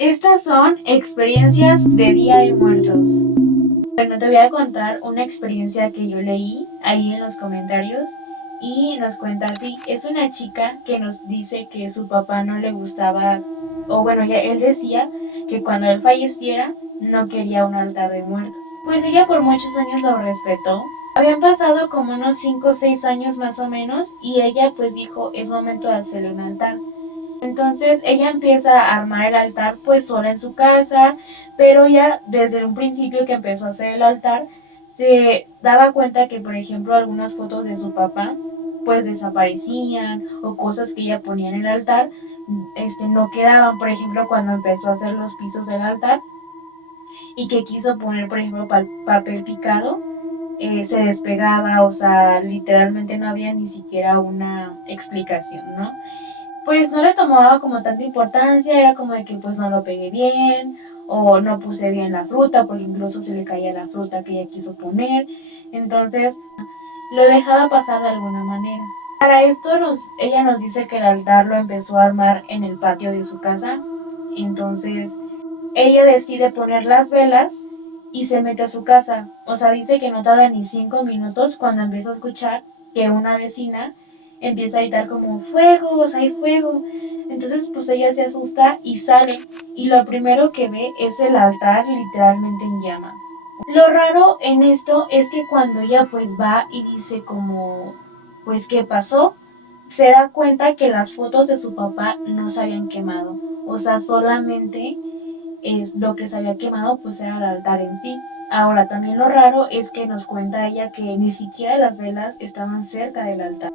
Estas son experiencias de Día de Muertos. Bueno, te voy a contar una experiencia que yo leí ahí en los comentarios y nos cuenta así. Es una chica que nos dice que su papá no le gustaba, o bueno, ya él decía que cuando él falleciera no quería un altar de muertos. Pues ella por muchos años lo respetó. Habían pasado como unos 5 o 6 años más o menos y ella pues dijo, es momento de hacerle un altar. Entonces ella empieza a armar el altar pues sola en su casa, pero ya desde un principio que empezó a hacer el altar, se daba cuenta que por ejemplo algunas fotos de su papá pues desaparecían o cosas que ella ponía en el altar no quedaban. Por ejemplo, cuando empezó a hacer los pisos del altar y que quiso poner por ejemplo papel picado, se despegaba, o sea, literalmente no había ni siquiera una explicación, ¿no? Pues no le tomaba como tanta importancia, era como de que pues no lo pegué bien o no puse bien la fruta porque incluso se le caía la fruta que ella quiso poner, entonces lo dejaba pasar de alguna manera. Para esto ella nos dice que el altar lo empezó a armar en el patio de su casa, entonces ella decide poner las velas y se mete a su casa, o sea, dice que no tarda ni 5 minutos cuando empieza a escuchar que una vecina empieza a gritar como fuegos, hay fuego. Entonces pues ella se asusta y sale y lo primero que ve es el altar literalmente en llamas. Lo raro en esto es que cuando ella pues va y dice como pues qué pasó, se da cuenta que las fotos de su papá no se habían quemado, o sea, solamente es lo que se había quemado pues era el altar en sí. Ahora también lo raro es que nos cuenta ella que ni siquiera las velas estaban cerca del altar.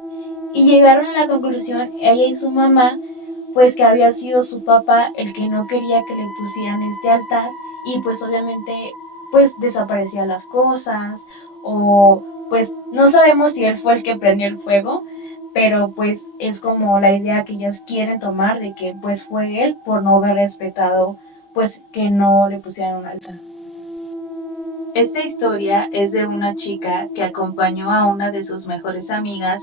Y llegaron a la conclusión, ella y su mamá, pues que había sido su papá el que no quería que le pusieran este altar y pues obviamente pues desaparecían las cosas o pues no sabemos si él fue el que prendió el fuego, pero pues es como la idea que ellas quieren tomar de que pues fue él por no haber respetado pues que no le pusieran un altar. Esta historia es de una chica que acompañó a una de sus mejores amigas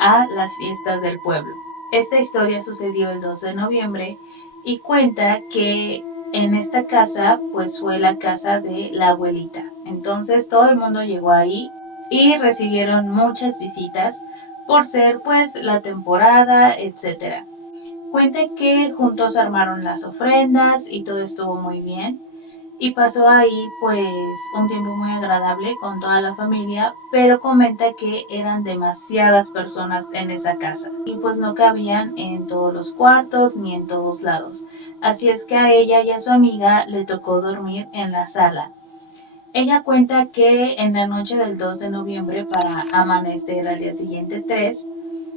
a las fiestas del pueblo. Esta historia sucedió el 2 de noviembre y cuenta que en esta casa pues fue la casa de la abuelita. Entonces todo el mundo llegó ahí y recibieron muchas visitas por ser pues la temporada, etc. Cuenta que juntos armaron las ofrendas y todo estuvo muy bien y pasó ahí pues un tiempo muy agradable con toda la familia, pero comenta que eran demasiadas personas en esa casa y pues no cabían en todos los cuartos ni en todos lados. Así es que a ella y a su amiga le tocó dormir en la sala. Ella cuenta que en la noche del 2 de noviembre para amanecer al día siguiente 3,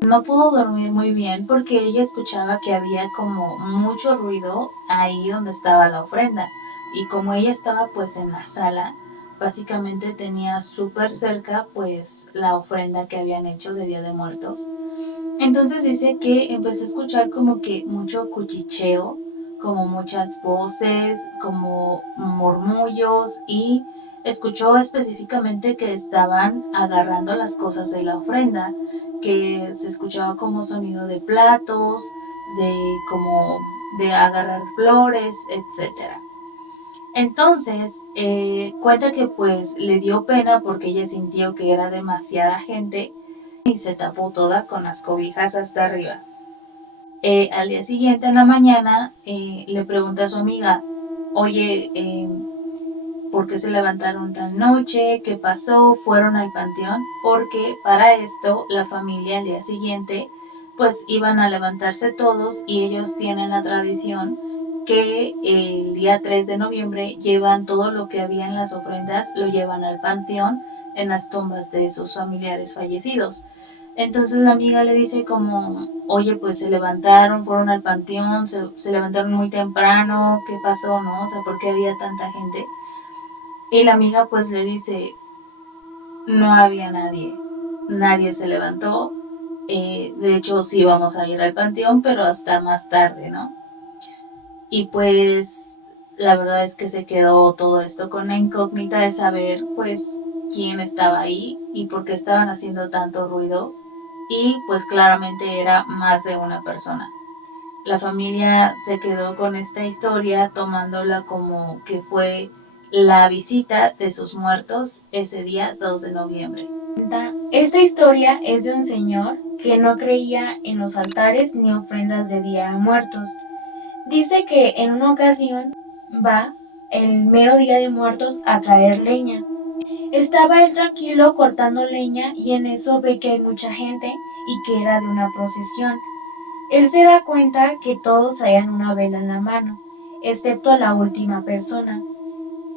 no pudo dormir muy bien porque ella escuchaba que había como mucho ruido ahí donde estaba la ofrenda. Y como ella estaba pues en la sala, básicamente tenía súper cerca pues la ofrenda que habían hecho de Día de Muertos. Entonces dice que empezó a escuchar como que mucho cuchicheo, como muchas voces, como murmullos y escuchó específicamente que estaban agarrando las cosas de la ofrenda, que se escuchaba como sonido de platos, de agarrar flores, etcétera. Entonces, cuenta que pues le dio pena porque ella sintió que era demasiada gente y se tapó toda con las cobijas hasta arriba. Al día siguiente en la mañana le pregunta a su amiga, oye, ¿por qué se levantaron tan noche? ¿Qué pasó? ¿Fueron al panteón? Porque para esto la familia al día siguiente pues iban a levantarse todos y ellos tienen la tradición que el día 3 de noviembre llevan todo lo que había en las ofrendas, lo llevan al panteón en las tumbas de sus familiares fallecidos. Entonces la amiga le dice como, oye, pues se levantaron, fueron al panteón, se levantaron muy temprano, ¿qué pasó, no? O sea, ¿por qué había tanta gente? Y la amiga pues le dice, no había nadie, nadie se levantó, de hecho sí vamos a ir al panteón, pero hasta más tarde, ¿no? Y pues la verdad es que se quedó todo esto con la incógnita de saber pues quién estaba ahí y por qué estaban haciendo tanto ruido y pues claramente era más de una persona. La familia se quedó con esta historia tomándola como que fue la visita de sus muertos ese día 2 de noviembre. Esta historia es de un señor que no creía en los altares ni ofrendas de Día de Muertos. Dice que en una ocasión va el mero Día de Muertos a traer leña. Estaba él tranquilo cortando leña y en eso ve que hay mucha gente y que era de una procesión. Él se da cuenta que todos traían una vela en la mano, excepto la última persona,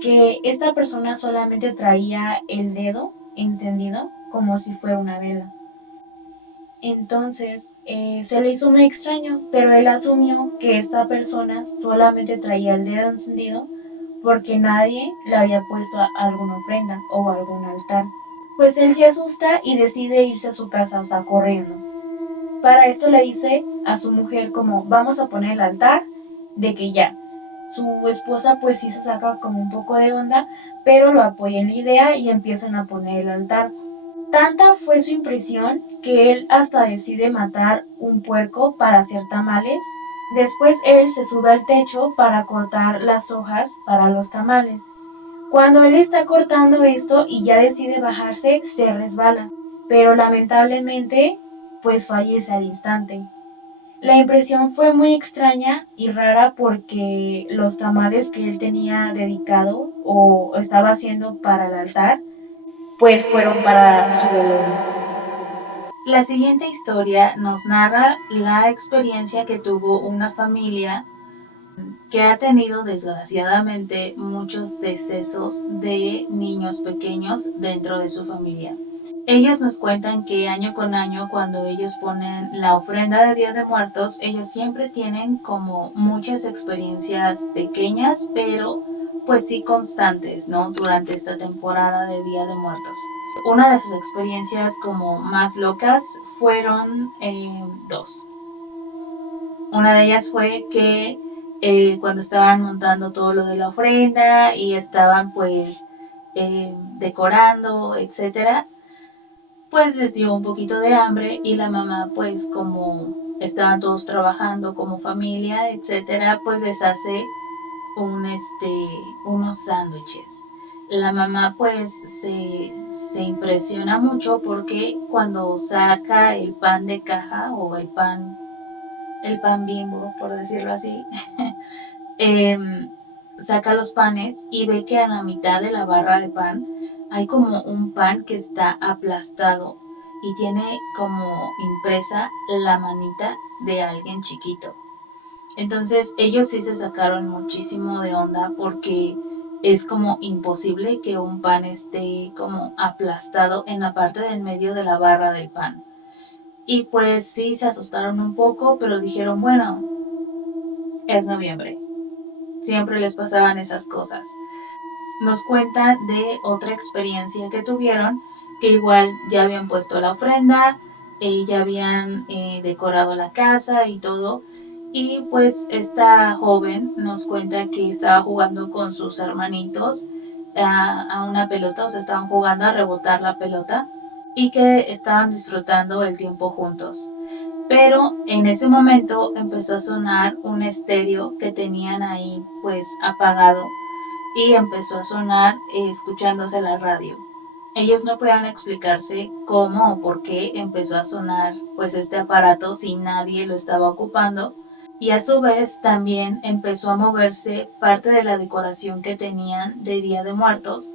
que esta persona solamente traía el dedo encendido como si fuera una vela. Entonces se le hizo muy extraño, pero él asumió que esta persona solamente traía el dedo encendido porque nadie le había puesto alguna ofrenda o algún altar. Pues él se asusta y decide irse a su casa, o sea, corriendo. Para esto le dice a su mujer como vamos a poner el altar, de que ya. Su esposa pues sí se saca como un poco de onda, pero lo apoya en la idea y empiezan a poner el altar. Tanta fue su impresión que él hasta decide matar un puerco para hacer tamales. Después él se sube al techo para cortar las hojas para los tamales. Cuando él está cortando esto y ya decide bajarse, se resbala, pero lamentablemente pues fallece al instante. La impresión fue muy extraña y rara porque los tamales que él tenía dedicado o estaba haciendo para el altar, pues fueron para su velorio. La siguiente historia nos narra la experiencia que tuvo una familia que ha tenido desgraciadamente muchos decesos de niños pequeños dentro de su familia. Ellos nos cuentan que año con año cuando ellos ponen la ofrenda de Día de Muertos, ellos siempre tienen como muchas experiencias pequeñas, pero pues sí constantes, ¿no? Durante esta temporada de Día de Muertos. Una de sus experiencias como más locas fueron dos. Una de ellas fue que cuando estaban montando todo lo de la ofrenda y estaban pues decorando, etcétera, pues les dio un poquito de hambre y la mamá pues como estaban todos trabajando como familia, etcétera, pues les hace unos sándwiches. La mamá pues se impresiona mucho porque cuando saca el pan de caja o el pan Bimbo, por decirlo así, saca los panes y ve que a la mitad de la barra de pan hay como un pan que está aplastado y tiene como impresa la manita de alguien chiquito. Entonces ellos sí se sacaron muchísimo de onda porque es como imposible que un pan esté como aplastado en la parte del medio de la barra del pan. Y pues sí se asustaron un poco, pero dijeron, bueno, es noviembre. Siempre les pasaban esas cosas. Nos cuentan de otra experiencia que tuvieron, que igual ya habían puesto la ofrenda, ya habían decorado la casa y todo. Y pues esta joven nos cuenta que estaba jugando con sus hermanitos a una pelota, o sea, estaban jugando a rebotar la pelota y que estaban disfrutando el tiempo juntos. Pero en ese momento empezó a sonar un estéreo que tenían ahí pues apagado y empezó a sonar escuchándose la radio. Ellos no podían explicarse cómo o por qué empezó a sonar pues este aparato si nadie lo estaba ocupando, y a su vez también empezó a moverse parte de la decoración que tenían de Día de Muertos,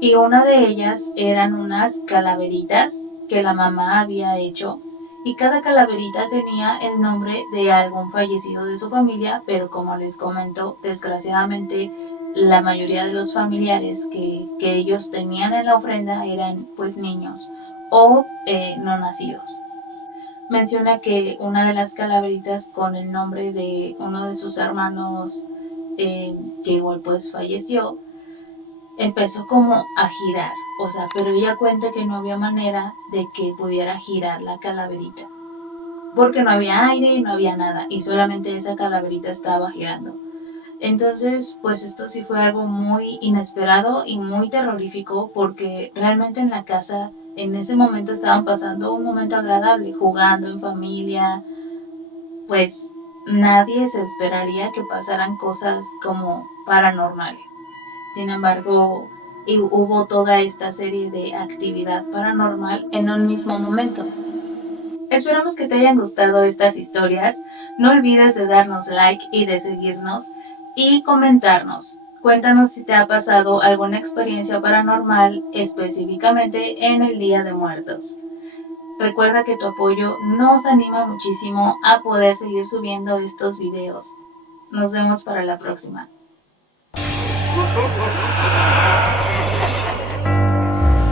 y una de ellas eran unas calaveritas que la mamá había hecho, y cada calaverita tenía el nombre de algún fallecido de su familia, pero como les comento, desgraciadamente la mayoría de los familiares que ellos tenían en la ofrenda eran pues niños o no nacidos. Menciona que una de las calaveritas con el nombre de uno de sus hermanos que igual pues falleció, empezó como a girar, o sea, pero ella cuenta que no había manera de que pudiera girar la calaverita, porque no había aire y no había nada, y solamente esa calaverita estaba girando. Entonces, pues esto sí fue algo muy inesperado y muy terrorífico, porque realmente en la casa en ese momento estaban pasando un momento agradable, jugando en familia, pues nadie se esperaría que pasaran cosas como paranormales. Sin embargo, hubo toda esta serie de actividad paranormal en un mismo momento. Esperamos que te hayan gustado estas historias. No olvides de darnos like y de seguirnos y comentarnos. Cuéntanos si te ha pasado alguna experiencia paranormal específicamente en el Día de Muertos. Recuerda que tu apoyo nos anima muchísimo a poder seguir subiendo estos videos. Nos vemos para la próxima.